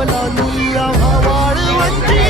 அவளால் நீயா வாழ் வந்தே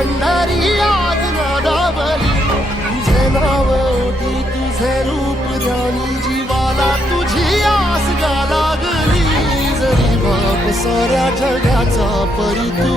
पंढरी आज नादावरी तुझे नाव ओटी तुझे रूप ध्यानी जीवाला तुझी आस लागली. जरी बाप साऱ्या जगाचा परी तू